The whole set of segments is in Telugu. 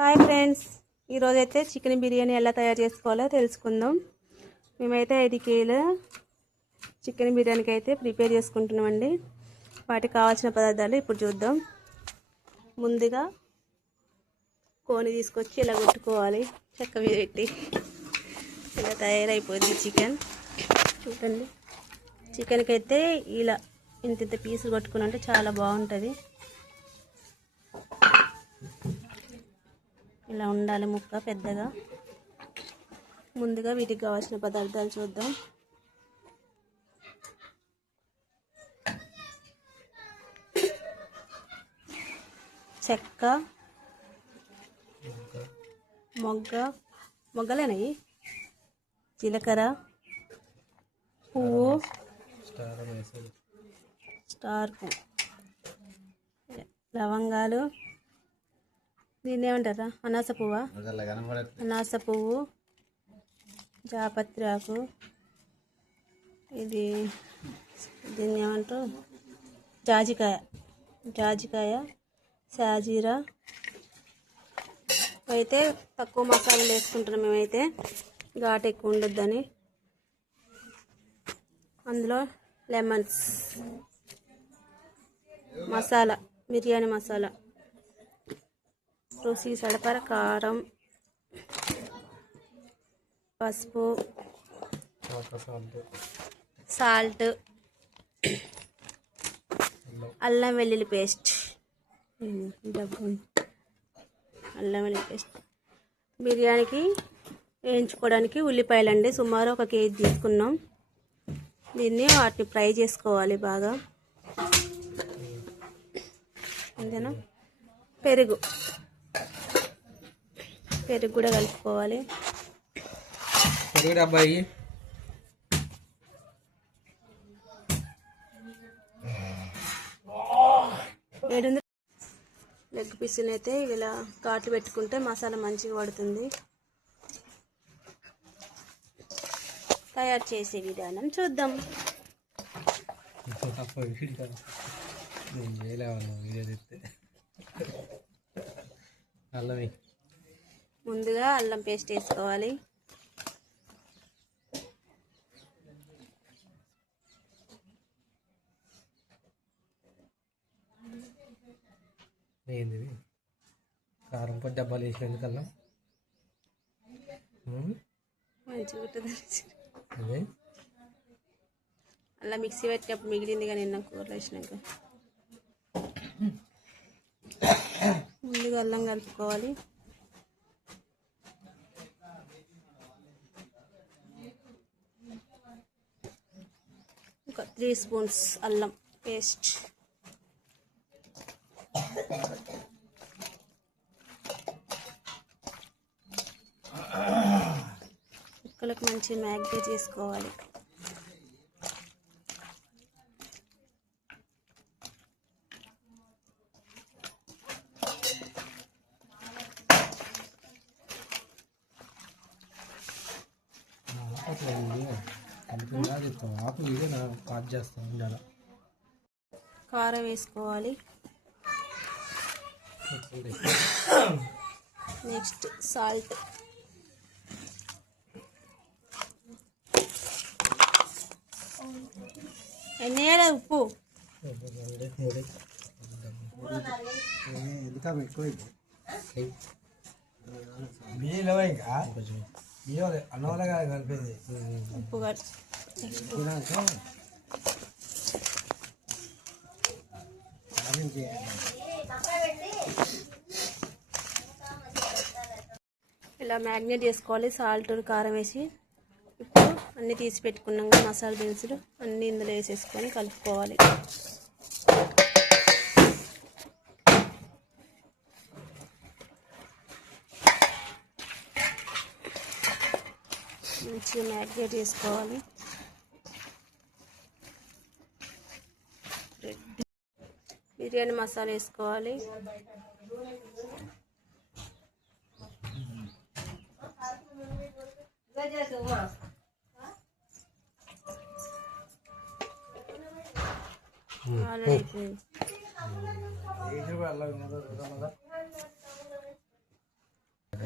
హాయ్ ఫ్రెండ్స్, ఈరోజైతే చికెన్ బిర్యానీ ఎలా తయారు చేసుకోవాలో తెలుసుకుందాం. మేమైతే 5 కేజీల చికెన్ బిర్యానీకి అయితే ప్రిపేర్ చేసుకుంటున్నామండి. వాటికి కావాల్సిన పదార్థాలు ఇప్పుడు చూద్దాం. ముందుగా కోని తీసుకొచ్చి ఇలా కొట్టుకోవాలి, చెక్క మీద పెట్టి. ఇలా తయారైపోయింది చికెన్. చూడండి, చికెన్కి అయితే ఇలా ఇంత పీసులు కొట్టుకుని అంటే చాలా బాగుంటుంది. ఇలా ఉండాలి ముక్క పెద్దగా. ముందుగా వీటికి కావాల్సిన పదార్థాలు చూద్దాం. చెక్క, మొగ్గలేనవి, జీలకర్ర, పువ్వు, స్టార్ పువ్వు, లవంగాలు, దీన్ని ఏమంటారా, అనాస పువ్వా, అనాస పువ్వు, జాపత్రి ఆకు, దీన్ని ఏమంటారు, జాజికాయ, సాజీరా. అయితే తక్కువ మసాలాలు వేసుకుంటున్నాం మేమైతే, ఘాటు ఎక్కువ ఉండొద్దని. అందులో లెమన్స్, మసాలా, బిర్యానీ మసాలా, రుచి సరిపడ కారం, పసుపు, సాల్ట్, అల్లం వెల్లుల్లి పేస్ట్, బిర్యానీకి వేయించుకోవడానికి ఉల్లిపాయలండి. సుమారు 1 కేజీ తీసుకున్నాం. వాటిని ఫ్రై చేసుకోవాలి బాగా. అంతేనా. పెరుగు కూడా కలుపుకోవాలి. లెగ్ పీసులు అయితే ఇలా ఘాట్లు పెట్టుకుంటే మసాలా మంచిగా పడుతుంది. తయారు చేసే విధానం చూద్దాం. ముందుగా అల్లం పేస్ట్ వేసుకోవాలి. కారం పొడి డబ్బాలు వేసినందుకు అల్లం మంచిగా ఉంటుంది. అలా మిక్సీ పెట్టినప్పుడు మిగిలింది కానీ నిన్న కూరలో వేసినాక. ముందుగా అల్లం కలుపుకోవాలి. ఒక 3 స్పూన్స్ అల్లం పేస్ట్. ముక్కలకు మంచి మ్యాగ్నేట్ చేసుకోవాలి. కారం వేసుకోవాలి. నెక్స్ట్ సాల్ట్, ఎన్నేడ ఉప్పు, ఉప్పు ఇలా మ్యాగ్నేట్ చేసుకోవాలి. సాల్ట్, కారం వేసి ఇప్పుడు అన్నీ తీసి పెట్టుకున్నాక మసాలా దినుసులు అన్నీ ఇందులో వేసేసుకొని కలుపుకోవాలి. మంచిగా మ్యాగ్నేట్ చేసుకోవాలి. బిర్యానీ మసాలా వేసుకోవాలి.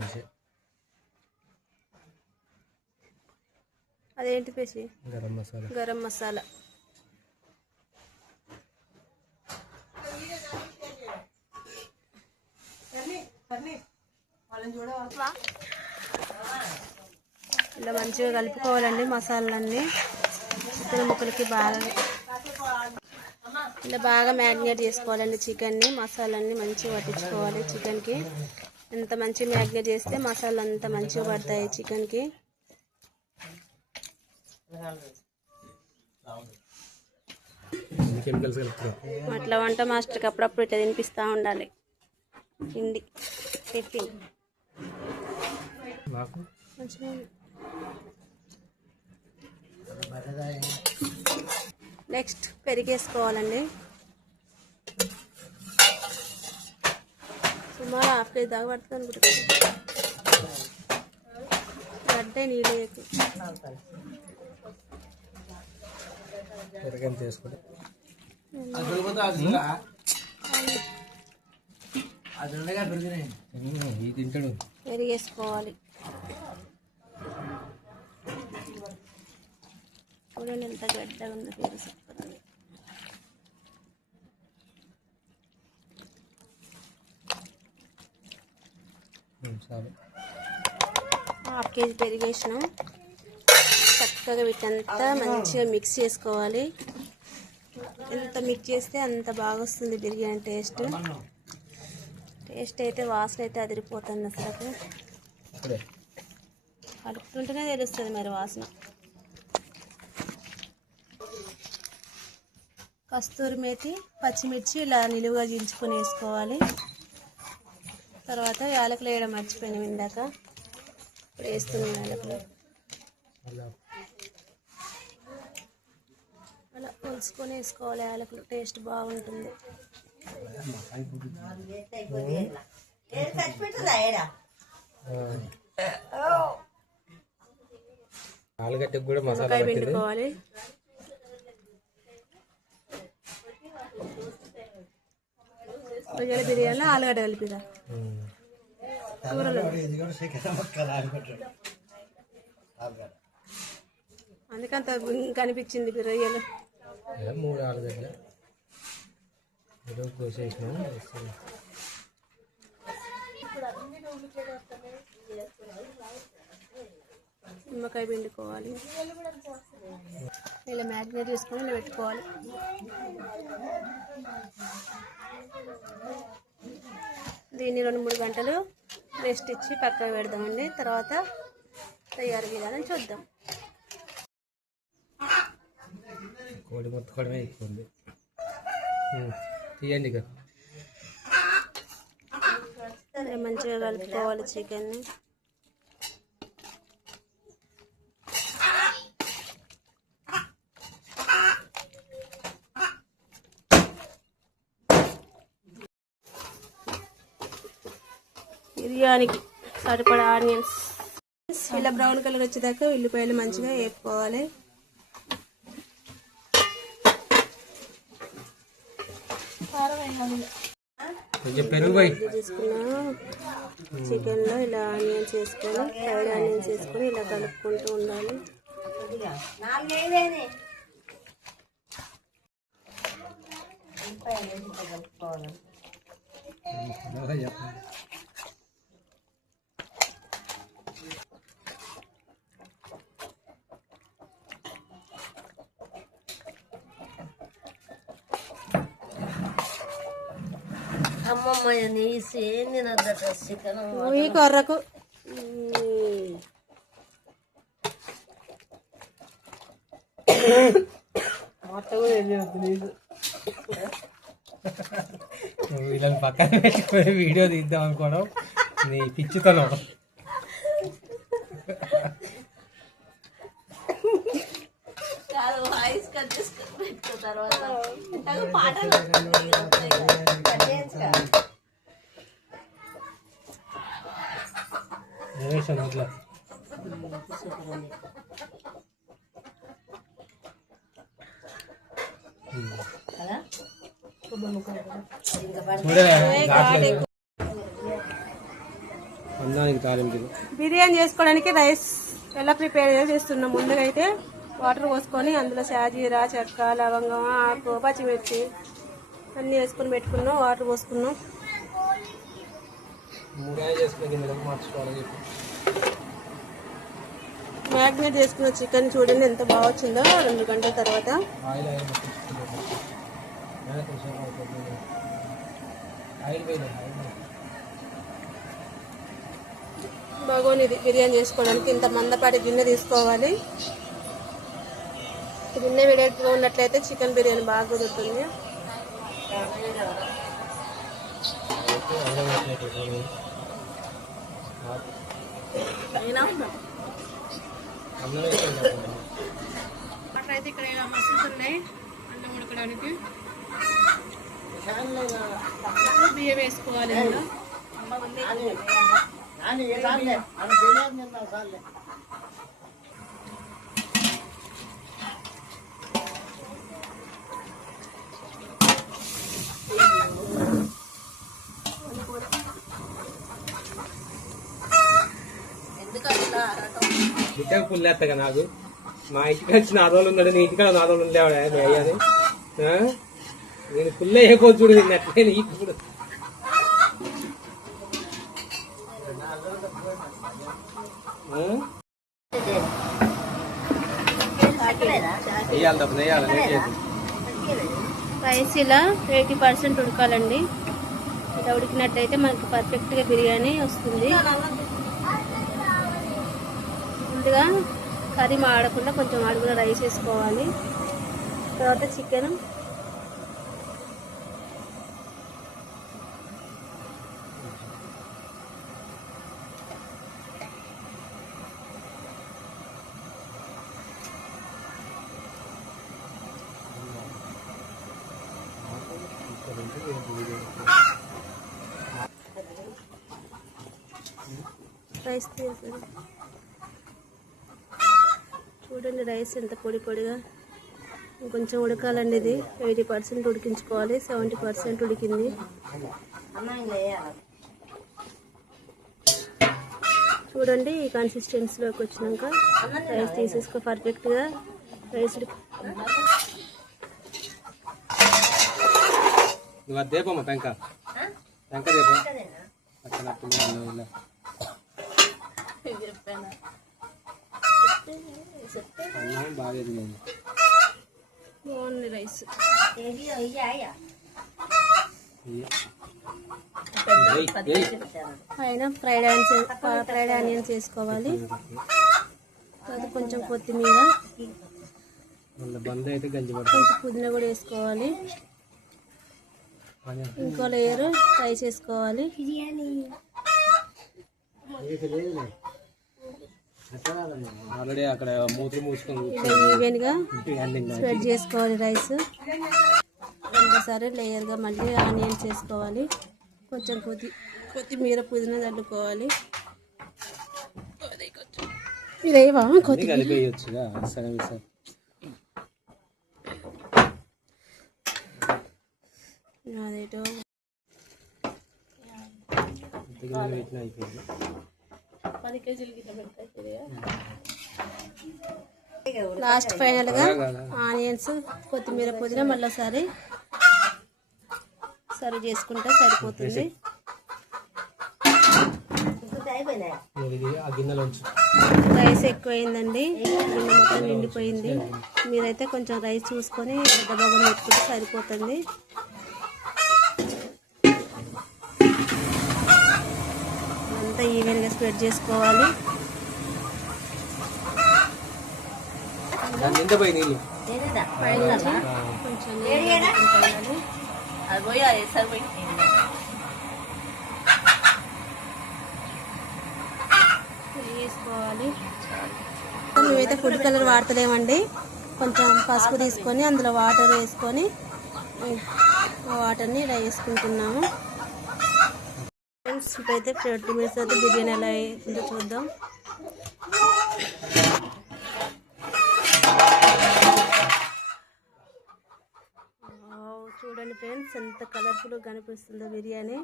కలిసి అదేంటి పేసి? గరం మసాలా. గరం మసాలా. ఇలా మంచిగా కలుపుకోవాలండి మసాలాలన్నీ చికెన్ ముక్కలకి బాగా. ఇలా బాగా మ్యారినేట్ చేసుకోవాలండి చికెన్ని. మసాలాన్ని మంచిగా పట్టించుకోవాలి చికెన్కి. ఎంత మంచిగా మ్యారినేట్ చేస్తే మసాలా అంత మంచిగా పడతాయి చికెన్కి. కెమికల్స్ కలుపుతాం. అట్లా వంట మాస్టర్కి అప్పుడప్పుడు ఇట్లా తినిపిస్తూ ఉండాలి. పిండి టిఫిన్ నాకు మంచిగా. నెక్స్ట్ పెరిగేసుకోవాలండి. సుమారు హాఫ్ కేజీ దాకా పడుతుంది అనుకుంటుంది. గడ్డే నీళ్ళు వేయకు. పెరగంత వేసుకోండి. ఇది తింటాడు. పెరిగేసుకోవాలి. చూడండి ఎంత గడ్డ ఉందో పెరుగు. చాలు. హాఫ్ కేజీ పెరిగేసినాం. చక్కగా వీటంతా మంచిగా మిక్స్ చేసుకోవాలి. ఎంత మిక్స్ చేస్తే అంత బాగా వస్తుంది బిర్యానీ టేస్ట్. టేస్ట్ అయితే వాసన అయితే అదిరిపోతుంది అసలు. కలుపుతుంటేనే తెలుస్తుంది మరి వాసన. కస్తూరి మేతి, పచ్చిమిర్చి ఇలా నిలువుగా జించుకొని వేసుకోవాలి. తర్వాత యాలకులు వేయడం మర్చిపోయినాం ఇందాక. ఇప్పుడు వేస్తున్నాం యాలకులు. అలా పులుసుకొని వేసుకోవాలి యాలకులు. టేస్ట్ బాగుంటుంది. ఆలుగడ్డకు కూడా మసాలా నిమ్మకాయ పిండుకోవాలి. రొయ్యల బిర్యానీ ఆలుగడ్డ కలిపిదా కూరలో. అందుకంత కనిపించింది రొయ్యలు. 3 ఆలుగడ్డలు కోసేసినాం. నిమ్మకాయ పిండుకోవాలి. ఇలా మ్యారినేట్ చేసుకొని ఇలా పెట్టుకోవాలి. దీన్ని 2-3 గంటలు రెస్ట్ ఇచ్చి పక్కకు పెడదామండి. తర్వాత తయారు విధానం చూద్దాం. కోడి మొత్తుకోవడమే ఎక్కువ ఉంది. తీయండి ఇక. మంచిగా కలుపుకోవాలి చికెన్ని. బిర్యానీకి సరిపడా ఆనియన్స్ ఇలా బ్రౌన్ కలర్ వచ్చేదాకా ఉల్లిపాయలు మంచిగా వేపుకోవాలి. పెరుగు తీసుకున్న చికెన్లో ఇలా ఆనియన్స్ వేసుకొని, ఫ్రైడ్ ఆనియన్స్ వేసుకొని ఇలా కలుపుకుంటూ ఉండాలి. అమ్మమ్మ నీసి తినద్దట చికెన్ ఈ కొర్రకు వీళ్ళని పక్కన పెట్టుకొని వీడియో తీద్దాం అనుకోవడం నీ పిచ్చితనం. వాయిస్ కట్ చేసుకొని పెట్టుకో. తర్వాత పాటలు ఇట్లా అన్నానికి తాలింపు. బిర్యానీ చేసుకోవడానికి రైస్ ఎలా ప్రిపేర్ చేస్తున్నాం. ముందుగా అయితే వాటర్ పోసుకొని అందులో షాజీరా, చెక్క, లవంగం, ఆకు, పచ్చిమిర్చి అన్నీ వేసుకొని పెట్టుకున్నాం. వాటర్ పోసుకున్నాం. మ్యాగ్నేట్ చేసుకున్న చికెన్ చూడండి ఎంత బాగా వచ్చిందో 2 గంటల తర్వాత. బాగోనిది బిర్యానీ చేసుకోవడానికి ఇంత మందపాటి గిన్నె తీసుకోవాలి. గిన్నె వెడల్పుగా ఉన్నట్లయితే చికెన్ బిర్యానీ బాగా కుదురుతుంది. వాటర్ అయితే ఇక్కడ మసులుతున్నాయి అన్నం ఉడకడానికి. బియ్యం వేసుకోవాలి ఇందులో. బిడ్డకు పుల్లేస్తాగా నాకు. మా ఇంటికి వచ్చి 4 రోజులు ఉన్నాడు, నీ ఇంటికాడ 4 రోజులు ఉండేవాడా మీ అయ్యాని? నేను పుల్లే ఏ కోచు చూడు అట్లే ఇప్పుడు. వేయాలి తప్ప వేయాలి. రైస్ ఇలా 80% ఉడకాలండి. ఇలా ఉడికినట్టయితే మనకి పర్ఫెక్ట్గా బిర్యానీ వస్తుంది. ముందుగా కర్రీ మాడకుండా కొంచెం అడుగున రైస్ వేసుకోవాలి. తర్వాత చికెన్, రైస్ చూడండి. రైస్ ఎంత పొడి పొడిగా కొంచెం ఉడకాలండి. ఇది 80% ఉడికించుకోవాలి. 70% ఉడికింది. చూడండి ఈ కన్సిస్టెన్సీలోకి వచ్చినాక రైస్ తీసేసుకో. పర్ఫెక్ట్గా రైస్ నువ్వు అది దేపమ్మా పెంక పెంక దేప అన్నం బాగా బాగుంది రైస్. పైన ఫ్రైడ్ ఆనియన్స్ వేసుకోవాలి. తర్వాత కొంచెం కొత్తిమీర, కొంచెం పుదీనా కూడా వేసుకోవాలి. ఇంకో లేయర్ రైస్ వేసుకోవాలి. ఆల్రెడీ అక్కడ మూతులు మూసుకొని ఈవెన్గా స్ప్రెడ్ చేసుకోవాలి రైస్. ఒకసారి లేయర్గా మళ్ళీ ఆనియన్స్ వేసుకోవాలి. కొంచెం కొత్తిమీర, పుదీనా చల్లుకోవాలి. ఇదేవా కలిపేయచ్చుగా సగం సార్. అదేటో అయిపోయింది. 10 కేజీలు గిట్ల పెడతాయి. లాస్ట్ ఫైనల్గా ఆనియన్స్, కొత్తిమీర, పుదీనా మళ్ళీసారి సర్వ్ చేసుకుంటే సరిపోతుంది. రైస్ ఎక్కువైందండి. గిన్నె మొత్తం నిండిపోయింది. మీరైతే కొంచెం రైస్ చూసుకొని పెద్ద బొగ్గలు పెట్టుకుంటే సరిపోతుంది. అంతా ఈవెన్గా స్ప్రెడ్ చేసుకోవాలి. పైనుంచి కొంచెం వేసుకోవాలి. మేమైతే ఫుడ్ కలర్ వాడతలేమండి. కొంచెం పసుపు తీసుకొని అందులో వాటర్ వేసుకొని ఆ వాటర్ని ఇలా వేసుకుంటున్నాము. ఫ్రెండ్స్ ఇప్పుడైతే 30 మినిట్స్ అయితే బిర్యానీ ఎలా అయిందో చూద్దాం. చూడండి ఫ్రెండ్స్ ఎంత కలర్ఫుల్గా కనిపిస్తుందో బిర్యానీ.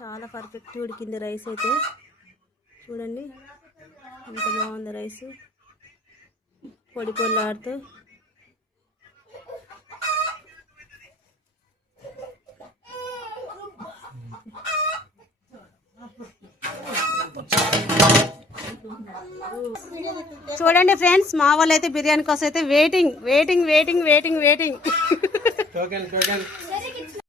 చాలా పర్ఫెక్ట్ ఉడికింది రైస్ అయితే. చూడండి ఎంత బాగుంది రైస్, పొడి పొల్లాడుతూ. చూడండి ఫ్రెండ్స్, మా వాళ్ళు అయితే బిర్యానీ కోసం అయితే వెయిటింగ్. టోకెన్